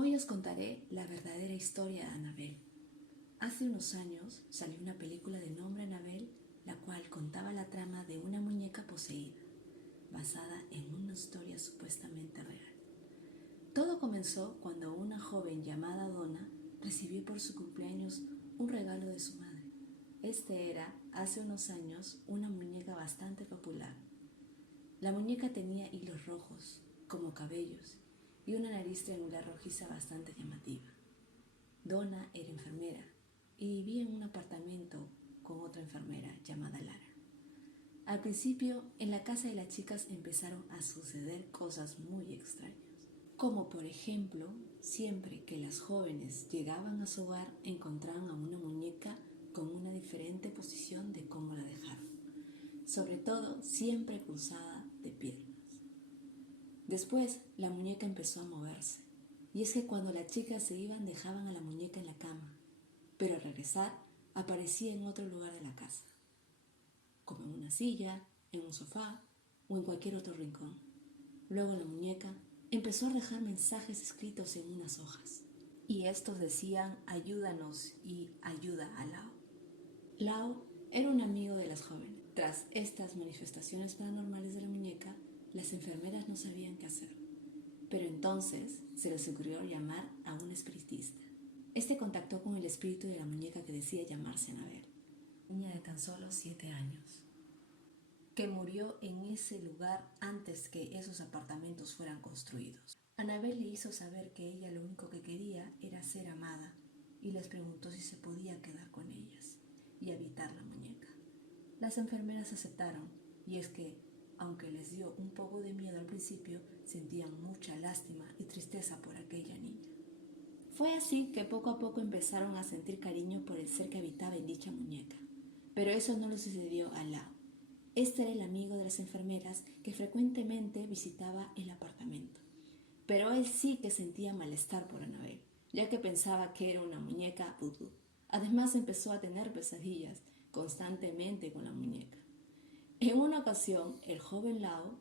Hoy os contaré la verdadera historia de Annabelle. Hace unos años salió una película de nombre Annabelle, la cual contaba la trama de una muñeca poseída, basada en una historia supuestamente real. Todo comenzó cuando una joven llamada Donna recibió por su cumpleaños un regalo de su madre. Este era, hace unos años, una muñeca bastante popular. La muñeca tenía hilos rojos, como cabellos, y una nariz triangular rojiza bastante llamativa. Donna era enfermera y vivía en un apartamento con otra enfermera llamada Lara. Al principio, en la casa de las chicas empezaron a suceder cosas muy extrañas, como por ejemplo, siempre que las jóvenes llegaban a su hogar encontraban a una muñeca con una diferente posición de cómo la dejaron, sobre todo siempre cruzada de piernas. Después, la muñeca empezó a moverse, y es que cuando las chicas se iban dejaban a la muñeca en la cama, pero al regresar aparecía en otro lugar de la casa, como en una silla, en un sofá o en cualquier otro rincón. Luego la muñeca empezó a dejar mensajes escritos en unas hojas, y estos decían ayúdanos y ayuda a Lao. Lao era un amigo de las jóvenes. Tras estas manifestaciones paranormales de la muñeca, las enfermeras no sabían qué hacer, pero entonces se les ocurrió llamar a un espiritista. Este contactó con el espíritu de la muñeca que decía llamarse Annabelle, niña de tan solo 7 años, que murió en ese lugar antes que esos apartamentos fueran construidos. Annabelle le hizo saber que ella lo único que quería era ser amada y les preguntó si se podía quedar con ellas y habitar la muñeca. Las enfermeras aceptaron, y es que, aunque les dio un poco de miedo al principio, sentían mucha lástima y tristeza por aquella niña. Fue así que poco a poco empezaron a sentir cariño por el ser que habitaba en dicha muñeca. Pero eso no le sucedió a Lao. Este era el amigo de las enfermeras que frecuentemente visitaba el apartamento. Pero él sí que sentía malestar por Annabelle, ya que pensaba que era una muñeca vudú. Además empezó a tener pesadillas constantemente con la muñeca. En una ocasión, el joven Lao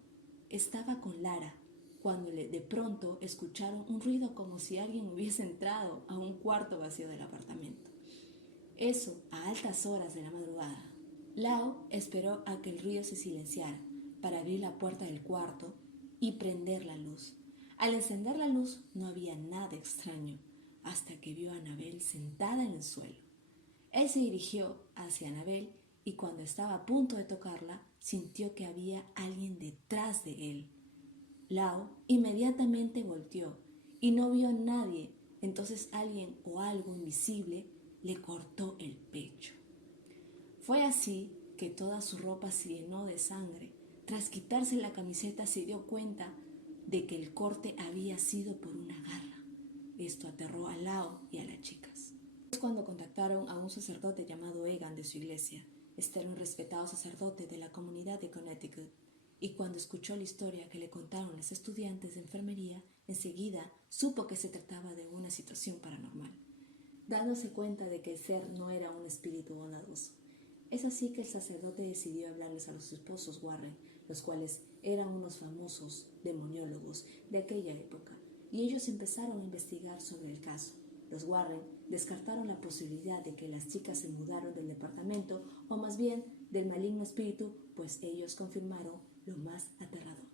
estaba con Lara cuando de pronto escucharon un ruido como si alguien hubiese entrado a un cuarto vacío del apartamento. Eso a altas horas de la madrugada. Lao esperó a que el ruido se silenciara para abrir la puerta del cuarto y prender la luz. Al encender la luz no había nada extraño hasta que vio a Annabelle sentada en el suelo. Él se dirigió hacia Annabelle y cuando estaba a punto de tocarla, sintió que había alguien detrás de él. Lao inmediatamente volteó y no vio a nadie. Entonces alguien o algo invisible le cortó el pecho. Fue así que toda su ropa se llenó de sangre. Tras quitarse la camiseta se dio cuenta de que el corte había sido por una garra. Esto aterró a Lao y a las chicas. Es cuando contactaron a un sacerdote llamado Egan de su iglesia. Este era un respetado sacerdote de la comunidad de Connecticut, y cuando escuchó la historia que le contaron los estudiantes de enfermería, enseguida supo que se trataba de una situación paranormal, dándose cuenta de que el ser no era un espíritu bondadoso. Es así que el sacerdote decidió hablarles a los esposos Warren, los cuales eran unos famosos demoniólogos de aquella época, y ellos empezaron a investigar sobre el caso. Los Warren descartaron la posibilidad de que las chicas se mudaron del departamento, o más bien del maligno espíritu, pues ellos confirmaron lo más aterrador.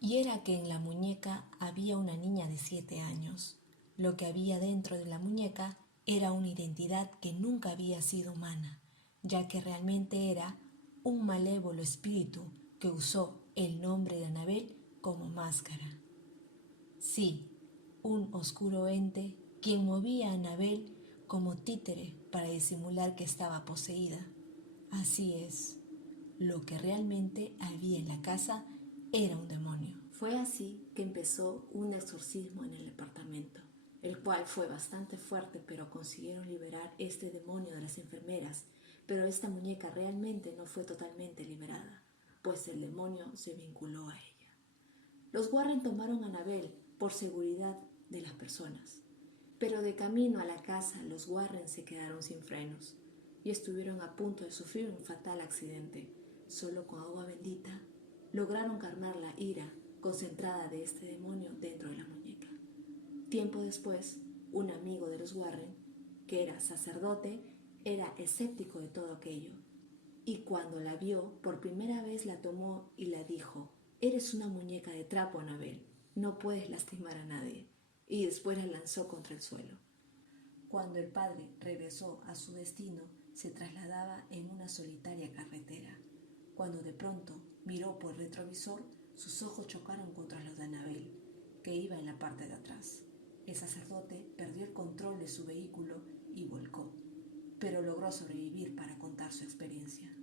Y era que en la muñeca había una niña de 7 años. Lo que había dentro de la muñeca era una identidad que nunca había sido humana, ya que realmente era un malévolo espíritu que usó el nombre de Annabelle como máscara. Sí, un oscuro ente quien movía a Annabelle como títere para disimular que estaba poseída. Así es, lo que realmente había en la casa era un demonio. Fue así que empezó un exorcismo en el departamento, el cual fue bastante fuerte, pero consiguieron liberar este demonio de las enfermeras. Pero esta muñeca realmente no fue totalmente liberada, pues el demonio se vinculó a ella. Los Warren tomaron a Annabelle por seguridad de las personas, pero de camino a la casa los Warren se quedaron sin frenos y estuvieron a punto de sufrir un fatal accidente. Solo con agua bendita lograron calmar la ira concentrada de este demonio dentro de la muñeca. Tiempo después, un amigo de los Warren, que era sacerdote, era escéptico de todo aquello. Y cuando la vio, por primera vez la tomó y la dijo: «Eres una muñeca de trapo, Annabel, no puedes lastimar a nadie». Y después la lanzó contra el suelo. Cuando el padre regresó a su destino, se trasladaba en una solitaria carretera. Cuando de pronto miró por el retrovisor, sus ojos chocaron contra los de Annabel, que iba en la parte de atrás. El sacerdote perdió el control de su vehículo y volcó, pero logró sobrevivir para contar su experiencia.